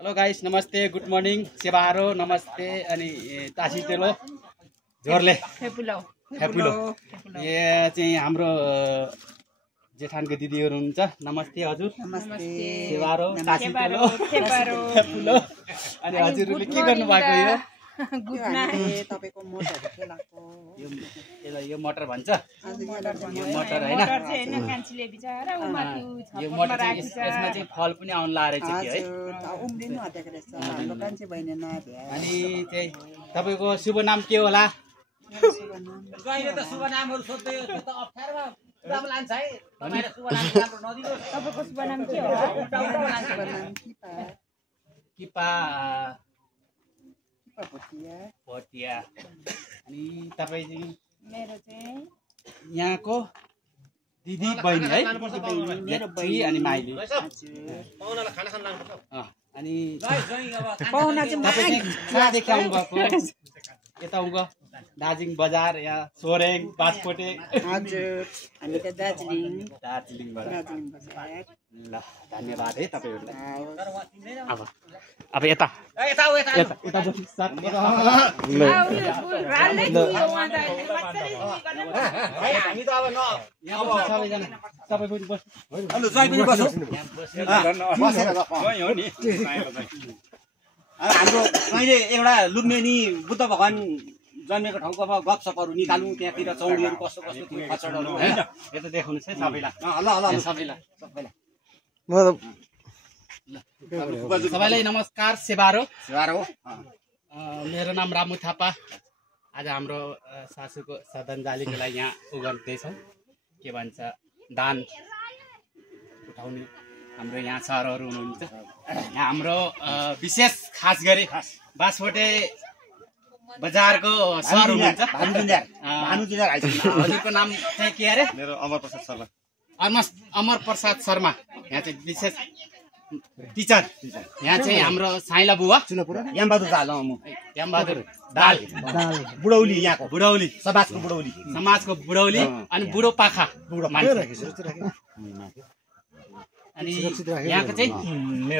Hello guys, नमस्ते, good morning, सेवारो नमस्ते अनि तासी तेलो जोरले हेपुलो ये चाहिँ हाम्रो जेठानको दिदीहरु हुनुहुन्छ। नमस्ते हजुर। नमस्ते सेवारो तासी तेलो हेपुलो अनि हजुरले के गर्नु भएको यो तपाईको मोटर खेलाको यो मटर भन्छ। यो मटर हैन कान्छीले बिचारा उ माथि यो मटर चाहिँ यसमा चाहिँ फल पनि आउन लागेछ कि है। उम्रिनु आटेको रहेछ हाम्रो कान्छी बहिनी नभ्या। अनि चाहिँ तपाईको शुभ नाम के होला? गइले त शुभ नामहरु सोध्दै यो त अप्ठ्यारोमा उडाम लान्छ है। तपाईले शुभ नाम राम्रो नदिनु। तपाईको शुभ नाम के होला? किपा भोटिया भोटिया। अनि तपाई चाहिँ मेरो चाहिँ यहाँको दिदी बहिनी है? मेरो बहिनी अनि माइली। पाहुनालाई खाना खान लाग्नुपर्छ। अनि पाहुना चाहिँ तपाई चाहिँ कहाँदेखि आउनु भएको? यता उको दार्जिलिङ बजार या सोरेङ बासकोटे? हजुर हामी त दार्जिलिङबाट दार्जिलिङबाट। बजार। ल धन्यवाद है तपाईहरुलाई। अब यता यता यता यता बस्नु साथ राल्दै थियो उहाँ त मत्तरी गर्ने हामी त अब न यहाँ बस्नु सबैजना। तपाईँ पनि बस्नु। हेलो जय पनि बसौ। बसेर हो नि। हाम्रो मैले एउटा लुम्बिनी बुद्ध भगवान जन्मेको ठाउँको अब गफसपहरू निकाल्नु। त्यहाँतिर चौडीहरू कस्तो कस्तो थियो खचडहरू हैन। यता देखाउनु है सबैलाई। ल ल सबैलाई सबैलाई सबैलाई नमस्कार। सेवारो हो। मेरो नाम रामु थापा। आज हाम्रो सासूको श्रद्धाञ्जलीको लागि यहाँ उ गर्दैछौँ, के भन्छ, दान उठाउने हाम्रो यहाँ सरहरू हुनुहुन्छ। यहाँ हाम्रो विशेष खास गरी बासकोटे बजारको सर हुनुहुन्छ। हजुरको नाम चाहिँ के अरे? मेरो अमर प्रसाद शर्मा। अमर प्रसाद शर्मा यहाँ चाहिँ विशेष टिचर। यहाँ चाहिँ हाम्रो साइला बुवा यामबहादुर दाल यामबहादुर दाल बुढौली यहाँको बुढौली समाजको बुढौली बुढौली अनि बुढो पाखा अनि यहाँको चाहिँ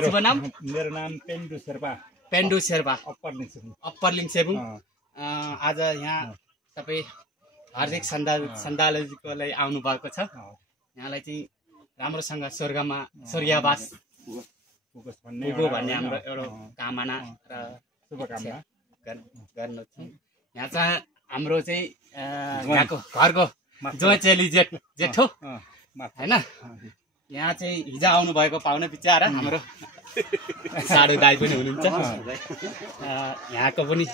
शुभ नाम? मेरो नाम पेन्डु शेर्पा अप्परलिङ सेबुङ। आज यहाँ तपाईँ हार्दिक सन्दालजीको लागि आउनु भएको छ। यहाँलाई चाहिँ राम्रोसँग स्वर्गमा स्वर्गीयवास पुगो भन्ने हाम्रो एउटा कामना र शुभकामना गर्नु छ। यहाँ चाहिँ हाम्रो चाहिँ यहाँको घरको जोइ चेली जेठो होइन। यहाँ चाहिँ हिजो आउनु भएको पाहुना बिचारा हाम्रो साडु दाई पनि हुनुहुन्छ। यहाँको पनि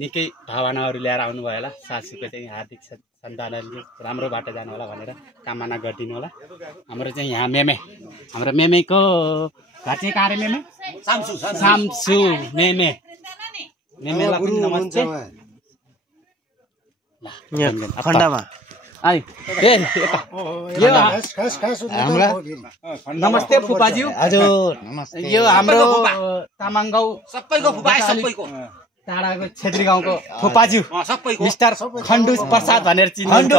निकै भावनाहरू ल्याएर आउनुभयो होला। सासूको चाहिँ हार्दिक सन्तानले राम्रो बाटो जानु होला भनेर कामना गरिदिनु होला। हाम्रो चाहिँ यहाँ हाम्रो मेमेको घर चाहिँ कहाँ रे? मेमे साम्सु मेमेलाई पनि नमस्ते। खण्डमा नमस्ते फुपाज्यू। हजुर यो हाम्रो तामाङ गाउँ सबैको फुपा सबैको टाढाको छेत्री गाउँको फुपाज्यू सबैको मिस्टर खण्डु प्रसाद भनेर चिनिन्छ।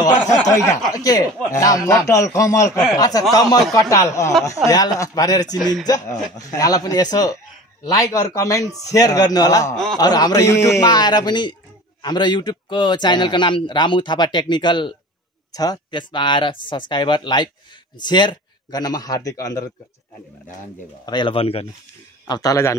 के कटल कमल अच्छा कमल कटाल भनेर चिनिन्छ। यहाँलाई पनि यसो लाइक अरू कमेन्ट सेयर गर्नु होला। अरू हाम्रो युट्युबमा आएर पनि हाम्रो युट्युबको च्यानलको नाम रामु थापा टेक्निकल छ। त्यसमा आएर सब्सक्राइबर लाइक सेयर गर्न म हार्दिक अनुरोध गर्छु। धन्यवाद। अब यसलाई बन्द गर्नु। अब तल जानु।